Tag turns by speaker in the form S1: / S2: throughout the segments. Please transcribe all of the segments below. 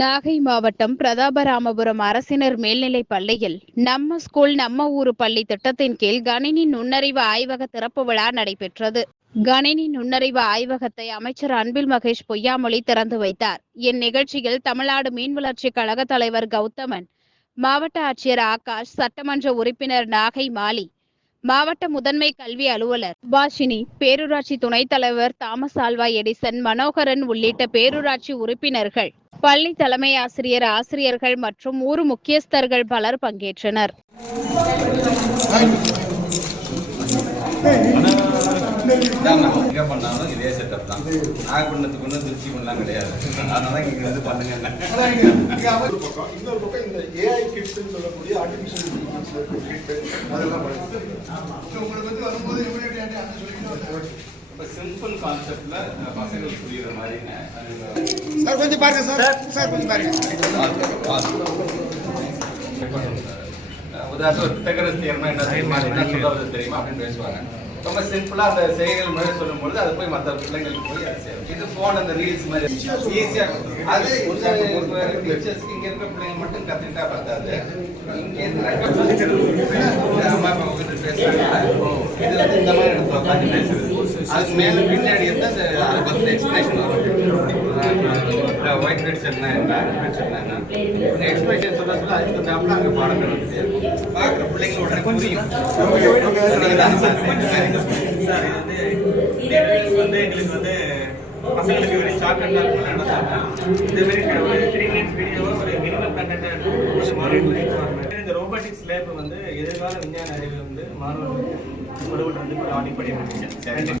S1: நாகை மாவட்டம் பிரதாபராமபுரம் அரசினர் மேல்நிலைப் பள்ளியில் நம்ம ஸ்கூல் நம்ம ஊரு பள்ளி திட்டத்தின் கீழ் கணினி நுண்ணறிவு ஆய்வக திறப்பு விழா நடைபெற்றது. கணினி நுண்ணறிவு ஆய்வகத்தை அமைச்சர் அன்பில் மகேஷ் பொய்யாமொழி திறந்து வைத்தார். இந்நிகழ்ச்சியில் தமிழ்நாடு மீன் வளர்ச்சி கழக தலைவர் கௌதமன் மாவட்ட ஆட்சியர் ஆகாஷ் சட்டமன்ற உறுப்பினர் நாகை மாலி மாவட்ட முதன்மை கல்வி அலுவலர் சுபாஷினி பேரூராட்சி துணைத் தலைவர் தாமஸ் ஆல்வா எடிசன் மனோகரன் உள்ளிட்ட பேரூராட்சி உறுப்பினர்கள் பள்ளி தலைமை ஆசிரியர் ஆசிரியர்கள் மற்றும் ஊர் முக்கியஸ்தர்கள் பலர் பங்கேற்றனர்.
S2: எங்கே பண்ணாலும் இதே செட்டப் தான் நாகப்பட்டினத்துக்கு ஒன்றும் திருச்சி பண்ணலாம் கிடையாது அதனால இங்கே வந்து பண்ணுங்க
S3: பக்கம் இன்னொரு பக்கம் இந்த ஏஐ சொல்லக்கூடிய ஆர்டிஃபிஷியல் அதெல்லாம் உங்களுக்கு வந்து வரும்போது சொல்லிட்டு
S2: சிம்பிள் கான்செப்டில் பசங்களுக்கு புரியுற மாதிரிங்க அது
S3: சார் கொஞ்சம் பாருங்க சார். சார். கொஞ்சம் பாருங்க.
S2: உதாரணம் ஒரு பித்தகரஸ் தியரமா என்ன தெரியுமா? என்ன சொல்றது தெரியுமா அப்படின்னு பேசுவாங்க. ரொம்ப சிம்பிளா அந்த செய்திகள் மாதிரி சொல்லும்பொழுது அது போய் மற்ற பிள்ளைங்களுக்கு போய் அது சேரும். இது போன் அந்த ரீல்ஸ் மாதிரி. ஈஸியா அது டீச்சர்ஸ்க்கு இங்க இருக்க பிள்ளைங்க மட்டும் கத்துக்கிட்டா பார்த்தாது இங்க இருந்து அம்மா அப்பா உங்ககிட்ட பேசுறாங்க. இது வந்து இந்த மாதிரி இடத்துல உட்காந்து பேசுறது. அதுக்கு மேல பின்னாடி இருந்தா அந்த அதை பத்தி எக்ஸ்பிளேஷன் வரும். ஒயிட் பெட் செட்னா என்ன பெட் செட்னா என்ன இந்த எக்ஸ்பிளேஷன் சொல்ல சொல்ல அதுக்கு தகுந்தாப்புல அங்கே பாடங்கள் வந்து பார்க்குற பிள்ளைங்க உடனே புரியும்.
S4: சார். இது வந்து எங்களுக்கு வந்து பசங்களுக்கு வெரி ஷார்ட் அண்ட் என்ன சொல்றேன் இந்த மாதிரி ஒரு த்ரீ மினிட்ஸ் வீடியோவை ஒரு மினிமம் கண்டென்ட் ஒரு மாணவர்களுக்கு இந்த ரோபோட்டிக்ஸ் லேப் வந்து எதிர்கால விஞ்ஞான அறிவு வந்து மாணவர்களுக்கு வந்து ஒரு அடிப்படை இருந்துச்சு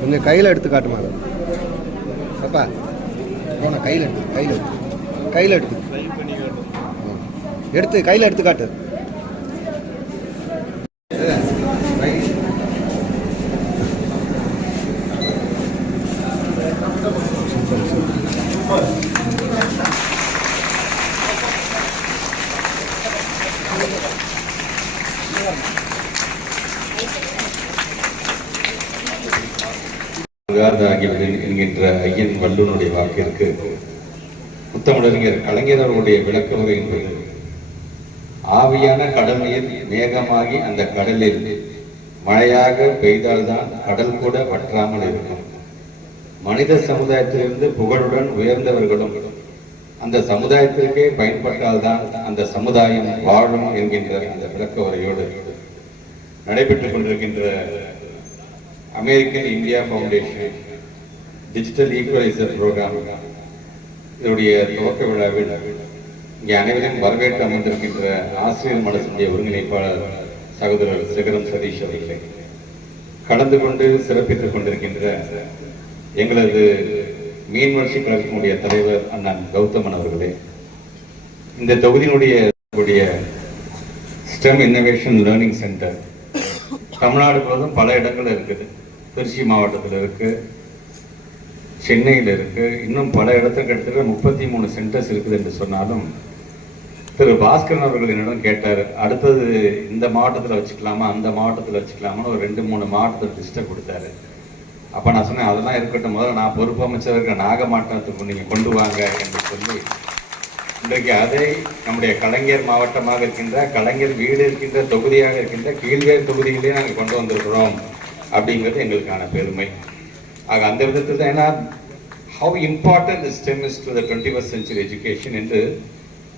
S5: கொஞ்சம் கையில் எடுத்து காட்டுமா அதை? அப்பா போன கையில் எடுத்து கையில் எடுத்து. கையில் எடுத்து. எடுத்து கையில் எடுத்து காட்டு.
S6: ஆகியவர்கள் என்கின்ற ஐயன் வல்லுனுடைய வாக்கிற்கு புத்தமிழறிஞர் கலைஞர் அவர்களுடைய விளக்க உரை என்பது ஆவியான கடமையில் மேகமாகி அந்த கடலில் மழையாக பெய்தால்தான் கடல் கூட வற்றாமல் இருக்கும். மனித சமுதாயத்திலிருந்து புகழுடன் உயர்ந்தவர்களும் அந்த சமுதாயத்திற்கே பயன்பட்டால்தான் அந்த சமுதாயம் வாழும் என்கின்ற அந்த விளக்க உரையோடு நடைபெற்றுக் கொண்டிருக்கின்ற American India foundation digital equaliser programme இதனுடைய துவக்க விழாவில் இங்கே அனைவரும் வரவேற்று அமர்ந்திருக்கின்ற ஆசிரியர் மனசுடைய ஒருங்கிணைப்பாளர் சகோதரர் சிகரம் சதீஷ் அவர்களை கலந்து கொண்டு சிறப்பித்துக் கொண்டிருக்கின்ற எங்களது மீன் வளர்ச்சி கழகத்தினுடைய தலைவர் அண்ணன் கௌதமன் அவர்களே இந்த தொகுதியினுடைய STEM innovation learning centre Tamil Nadu முழுவதும் பல இடங்கள் இருக்குது. திருச்சி மாவட்டத்தில் இருக்குது சென்னையில் இருக்குது இன்னும் பல இடத்துக்கு கிட்டத்தட்ட முப்பத்தி மூணு சென்டர்ஸ் இருக்குது என்று சொன்னாலும் திரு பாஸ்கரன் அவர்கள் என்னிடம் கேட்டார் அடுத்தது இந்த மாவட்டத்தில் வச்சுக்கலாமா அந்த மாவட்டத்தில் வச்சுக்கலாமான்னு ஒரு ரெண்டு மூணு மாவட்டத்தில் லிஸ்ட்டை கொடுத்தாரு. அப்போ நான் சொன்னேன் அதெல்லாம் இருக்கட்டும் முதல்ல நான் பொறுப்பு அமைச்சருக்கு இருக்கிற நாகமாட்டத்துக்கு நீங்கள் கொண்டு வாங்க என்று சொல்லி இன்றைக்கு அதை நம்முடைய கலைஞர் மாவட்டமாக இருக்கின்ற கலைஞர் வீடு இருக்கின்ற தொகுதியாக இருக்கின்ற கீழ்வேர் தொகுதியிலே நாங்கள் கொண்டு வந்திருக்கிறோம். அப்படிங்கிறது எங்களுக்கான பெருமை. ஆக அந்த விதத்தில் தான் ஏன்னா how important STEM is to the twenty first century education என்று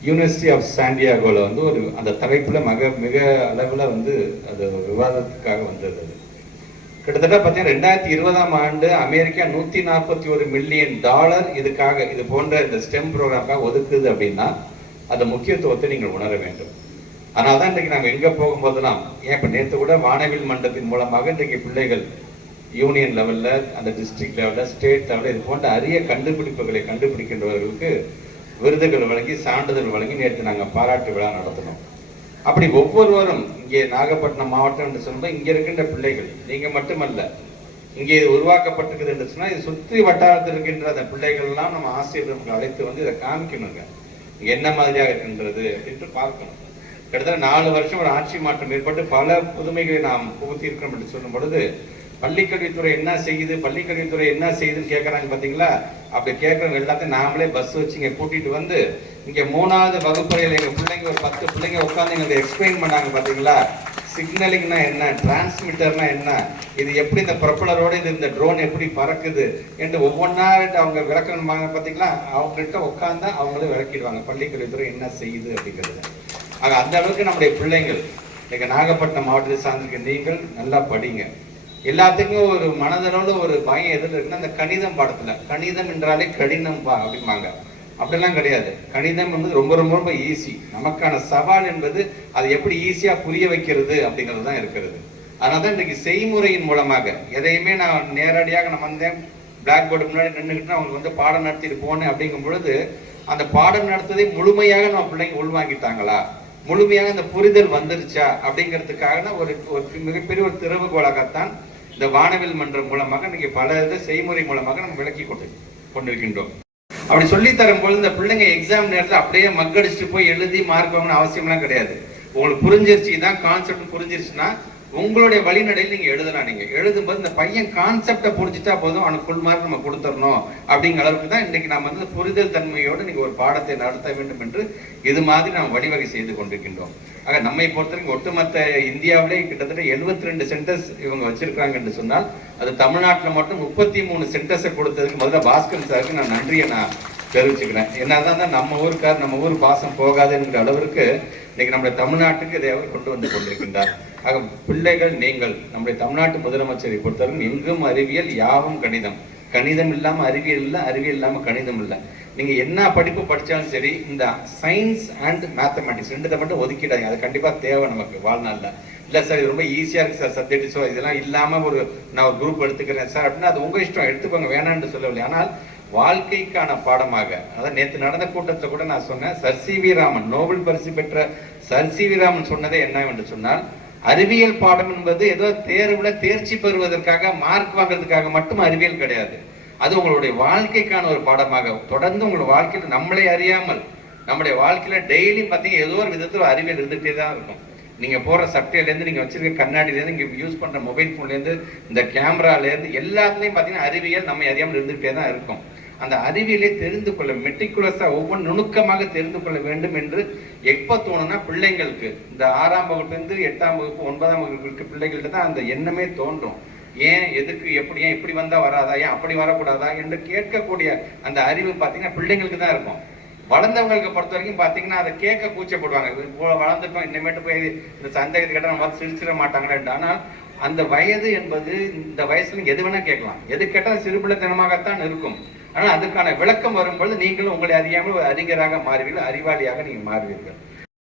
S6: யூனிவர்சிட்டி ஆஃப் சாண்டியாகோவில் வந்து ஒரு அந்த தலைப்பில் மிக மிக அளவில் வந்து அது விவாதத்துக்காக வந்தது. கிட்டத்தட்ட பார்த்தீங்கன்னா ரெண்டாயிரத்தி இருபதாம் ஆண்டு அமெரிக்கா நூற்றி நாற்பத்தி ஒரு மில்லியன் டாலர் இதுக்காக இது போன்ற இந்த ஸ்டெம் ப்ரோக்ராம்காக ஒதுக்குது அப்படின்னா அந்த முக்கியத்துவத்தை நீங்கள் உணர வேண்டும். அதனால தான் இன்றைக்கு நம்ம எங்கே போகும்போதெல்லாம் ஏன் இப்போ நேற்று கூட வானவில் மண்டத்தின் மூலமாக இன்றைக்கு பிள்ளைகள் யூனியன் லெவலில் அந்த டிஸ்ட்ரிக்ட் லெவலில் ஸ்டேட் லெவலில் இது போன்ற அரிய கண்டுபிடிப்புகளை கண்டுபிடிக்கின்றவர்களுக்கு விருதுகள் வழங்கி சான்றிதழ் வழங்கி நேற்று நாங்கள் பாராட்டு விழா நடத்தினோம். அப்படி ஒவ்வொருவரும் இங்கே நாகப்பட்டினம் மாவட்டம் என்று சொல்லும்போது இங்கே இருக்கின்ற பிள்ளைகள் நீங்கள் மட்டுமல்ல இங்கே இது உருவாக்கப்பட்டிருக்குது என்று சொன்னால் இது சுற்றி வட்டாரத்தில் இருக்கின்ற அந்த பிள்ளைகள்லாம் நம்ம ஆசிரியர்களுக்கு அழைத்து வந்து இதை காமிக்கணுங்க. என்ன மாதிரியாக இருக்கின்றது அப்படின்ட்டு பார்க்கணும். கிட்டத்தட்ட நாலு வருஷம் ஒரு ஆட்சி மாற்றம் ஏற்பட்டு பல புதுமைகளை நாம் புகுத்தி இருக்கிறோம் என்று சொல்லும் பொழுது பள்ளிக்கல்வித்துறை என்ன செய்யுது பள்ளிக்கல்வித்துறை என்ன செய்யுதுன்னு கேட்கறாங்க பாத்தீங்களா? அப்படி கேட்கறவங்க எல்லாத்தையும் நாமளே பஸ் வச்சு இங்க கூட்டிட்டு வந்து இங்க மூணாவது வகுப்பறையில எங்க பிள்ளைங்க ஒரு பத்து பிள்ளைங்க உட்காந்து எங்களுக்கு எக்ஸ்பிளைன் பண்ணாங்க பாத்தீங்களா? சிக்னலிங்னா என்ன? டிரான்ஸ்மிட்டர்னா என்ன? இது எப்படி இந்த ப்ரொப்பலரோட இது இந்த ட்ரோன் எப்படி பறக்குது என்று ஒவ்வொன்றா அவங்க விளக்கணுமாங்க பாத்தீங்களா? அவங்கள்ட்ட உட்காந்து உட்காந்தா அவங்களே விளக்கிடுவாங்க பள்ளிக்கல்வித்துறை என்ன செய்யுது அப்படிங்கிறது. ஆக அந்த அளவுக்கு நம்முடைய பிள்ளைங்கள் இன்னைக்கு நாகப்பட்டினம் மாவட்டத்தை சார்ந்திருக்க நீங்கள் நல்லா படிங்க. எல்லாத்துக்கும் ஒரு மனதளவில் ஒரு பயம் எதில் இருக்குன்னா அந்த கணிதம் பாடத்தில் கணிதம் என்றாலே கடினம் பா அப்படிம்பாங்க. அப்படிலாம் கிடையாது. கணிதம் என்பது ரொம்ப ரொம்ப ரொம்ப ஈஸி நமக்கான சவால் என்பது அதை எப்படி ஈஸியாக புரிய வைக்கிறது அப்படிங்கிறது தான் இருக்கிறது. அதனால தான் இன்றைக்கு செய்முறையின் மூலமாக எதையுமே நான் நேரடியாக நான் வந்தேன் பிளாக் போர்டு முன்னாடி நின்றுக்கிட்டு அவங்களுக்கு வந்து பாடம் நடத்திட்டு போனேன் அப்படிங்கும் பொழுது அந்த பாடம் நடத்ததை முழுமையாக நம்ம பிள்ளைங்க உள்வாங்கிட்டாங்களா? முழுமையாக அந்த புரிதல் வந்துருச்சா அப்படிங்கிறதுக்காக ஒரு ஒரு மிகப்பெரிய ஒரு திறவுகோலாகத்தான் இந்த வானவில் மன்றம் மூலமாக இன்னைக்கு பல இது செய்முறை மூலமாக நம்ம விளக்கி கொண்டு கொண்டிருக்கின்றோம். அப்படி சொல்லி தரும்போது இந்த பிள்ளைங்க எக்ஸாம் நேரத்தில் அப்படியே மக்கடிச்சுட்டு போய் எழுதி மார்க் வாங்கணும்னு அவசியம்லாம் கிடையாது. உங்களுக்கு புரிஞ்சிருச்சு தான் கான்செப்ட் புரிஞ்சிருச்சுன்னா உங்களுடைய வழிநடையில் நீங்க எழுதலாம் நீங்க எழுதும்போது இந்த பையன் கான்செப்டை புரிஞ்சுட்டா போதும். அவனுக்கு ஃபுல் மார்க் நம்ம கொடுத்துடணும் அப்படிங்கிற அளவுக்கு தான் இன்னைக்கு நாம வந்து புரிதல் தன்மையோடு நீங்க ஒரு பாடத்தை நடத்த வேண்டும் என்று இது மாதிரி நாம் வழிவகை செய்து கொண்டிருக்கின்றோம். ஆக நம்மை பொறுத்தவரைக்கும் ஒட்டுமொத்த இந்தியாவிலே கிட்டத்தட்ட 72 ரெண்டு சென்டர்ஸ் இவங்க வச்சிருக்காங்க என்று சொன்னால் அது தமிழ்நாட்டில் மட்டும் முப்பத்தி மூணு சென்டர்ஸை கொடுத்ததுக்கு முதல்ல பாஸ்கர் சாருக்கு நான் நன்றியை நான் தெரிவிச்சுக்கிறேன். என்னதான் தான் நம்ம ஊருக்கார் நம்ம ஊர் பாசம் போகாது என்கிற அளவிற்கு இன்னைக்கு நம்முடைய தமிழ்நாட்டுக்கு இதை அவர் கொண்டு வந்து கொண்டிருக்கின்றார். ஆக பிள்ளைகள் நீங்கள் நம்முடைய தமிழ்நாட்டு முதலமைச்சரை பொறுத்தவரைக்கும் எங்கும் அறிவியல் யாவும் கணிதம். கணிதம் இல்லாமல் அறிவியல் இல்லை அறிவியல் இல்லாமல் கணிதம் இல்லை. நீங்கள் என்ன படிப்பு படித்தாலும் சரி இந்த சயின்ஸ் அண்ட் மேத்தமெட்டிக்ஸ் ரெண்டுத்தை மட்டும் ஒதுக்கிடாதீங்க. அது கண்டிப்பாக தேவை நமக்கு வாழ்நாளில். இல்லை சார் இது ரொம்ப ஈஸியாக இருக்குது சார் சப்ஜெக்ட் ஸோ இதெல்லாம் இல்லாமல் ஒரு நான் ஒரு குரூப் எடுத்துக்கிறேன் சார் அப்படின்னா அது உங்கள் இஷ்டம். எடுத்துக்கோங்க வேணாம்னு சொல்லவில்லை. ஆனால் வாழ்க்கைக்கான பாடமாக அதான் நேற்று நடந்த கூட்டத்தில் கூட நான் சொன்னேன் sir C V Raman Nobel பரிசு பெற்ற சர் சி வி ராமன் சொன்னதே என்ன என்று சொன்னால் அறிவியல் பாடம் என்பது ஏதோ தேர்வுல தேர்ச்சி பெறுவதற்காக மார்க் வாங்குறதுக்காக மட்டும் அறிவியல் கிடையாது. அது உங்களுடைய வாழ்க்கைக்கான ஒரு பாடமாக தொடர்ந்து உங்களுடைய வாழ்க்கையில நம்மளே அறியாமல் நம்முடைய வாழ்க்கையில டெய்லி பார்த்தீங்கன்னா ஏதோ ஒரு விதத்துல அறிவியல் இருந்துகிட்டே தான் இருக்கும். நீங்க போற சட்டையில இருந்து நீங்க வச்சிருக்க கண்ணாடில இருந்து யூஸ் பண்ற மொபைல் போன்ல இருந்து இந்த கேமரால இருந்து எல்லாத்துலயும் பாத்தீங்கன்னா அறிவியல் நம்ம அறியாமல் இருந்துகிட்டே தான் இருக்கும். அந்த அறிவியலை தெரிந்து கொள்ள மெட்டிகுலஸா ஒவ்வொரு நுணுக்கமாக தெரிந்து கொள்ள வேண்டும் என்று எப்ப தோணும்னா பிள்ளைங்களுக்கு. இந்த ஆறாம் வகுப்புல இருந்து எட்டாம் வகுப்பு ஒன்பதாம் வகுப்பு பிள்ளைகள்கிட்ட தான் அந்த எண்ணமே தோன்றும். ஏன் எதுக்கு எப்படி ஏன் இப்படி வந்தா வராதா ஏன் அப்படி வரக்கூடாதா என்று கேட்கக்கூடிய அந்த அறிவு பாத்தீங்கன்னா பிள்ளைங்களுக்கு தான் இருக்கும். வளர்ந்தவங்களுக்கு பொறுத்த வரைக்கும் பாத்தீங்கன்னா அதை கேட்க கூச்சப்படுவாங்க. வளர்ந்துட்டோம் இனிமேட்டு போய் இந்த சந்தேகத்தை கேட்டால் நம்ம சிரிச்சிட மாட்டாங்களே ஆனால் அந்த வயது என்பது இந்த வயசுல எது வேணா கேட்கலாம். எது கேட்டால் சிறுபிள்ளைத்தனமாகத்தான் இருக்கும். ஆனால் அதுக்கான விளக்கம் வரும்பொழுது நீங்களும் உங்களை அறியாமல் அறிஞராக மாறுவீர்கள் அறிவாளியாக நீங்க மாறுவீர்கள்.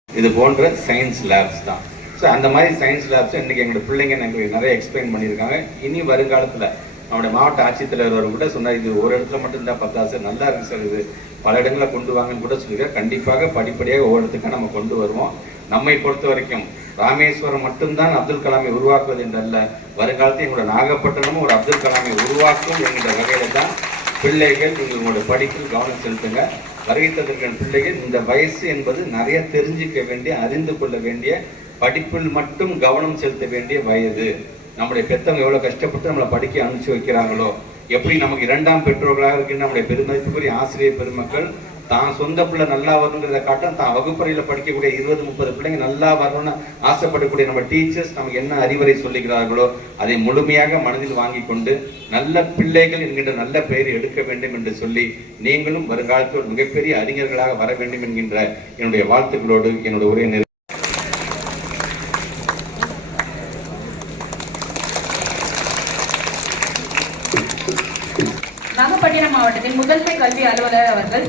S6: இது போன்ற சயின்ஸ் லேப்ஸ் தான். ஸோ அந்த மாதிரி சயின்ஸ் லேப்ஸ் இன்னைக்கு எங்களோட பிள்ளைங்க எங்களுக்கு நிறைய எக்ஸ்பிளைன் பண்ணியிருக்காங்க. இனி வருங்காலத்துல நம்முடைய மாவட்ட ஆட்சித்தலைவர் கூட சொன்னார் இது ஒரு இடத்துல மட்டும் இருந்தால் பத்தாசு நல்லா இருக்கு சார் இது. பல இடங்களை கொண்டு வாங்கன்னு கூட சொல்லியிருக்காரு. கண்டிப்பாக படிப்படியாக ஒவ்வொரு இடத்துக்காக நம்ம கொண்டு வருவோம். நம்மை பொறுத்த வரைக்கும் ராமேஸ்வரம் மட்டும்தான் அப்துல் கலாமை உருவாக்குவது என்றல்ல. வருங்காலத்தில் எங்களோட நாகப்பட்டினமும் ஒரு அப்துல் கலாமை உருவாக்கும் என்கின்ற வகையில தான் பிள்ளைகள் நீங்கள் உங்களோட படிப்பில் கவனம் செலுத்துங்க. வருகை தந்திருக்கிற பிள்ளைகள் இந்த வயசு என்பது நிறைய தெரிஞ்சுக்க வேண்டிய அறிந்து கொள்ள வேண்டிய படிப்பில் மட்டும் கவனம் செலுத்த வேண்டிய வயது. நம்முடைய பெத்தவங்க எவ்வளவு கஷ்டப்பட்டு நம்மளை படிக்க அனுப்பிச்சு வைக்கிறாங்களோ? எப்படி நமக்கு இரண்டாம் பெற்றோர்களாக இருக்கின்ற நம்முடைய பெருமதிப்புக்குரிய ஆசிரியர் பெருமக்கள் தான் சொந்த பிள்ளை நல்லா வரணுங்கிறத காட்டும் தான் வகுப்பறையில் படிக்கக்கூடிய இருபது முப்பது பிள்ளைங்க நல்லா வரணும்னு ஆசைப்படக்கூடிய நம்ம டீச்சர்ஸ் நமக்கு என்ன அறிவுரை சொல்லுகிறார்களோ அதை முழுமையாக மனதில் வாங்கி கொண்டு நல்ல பிள்ளைகள் என்கின்ற நல்ல பெயர் எடுக்க வேண்டும் என்று சொல்லி நீங்களும் வருங்காலத்தில் மிகப்பெரிய அறிஞர்களாக வர வேண்டும் என்கின்ற என்னுடைய வாழ்த்துக்களோடு என்னுடைய உரையை நிறைவு
S7: நாகப்பட்டினம் மாவட்டத்தின் முதன்மை கல்வி அலுவலர் அவர்கள்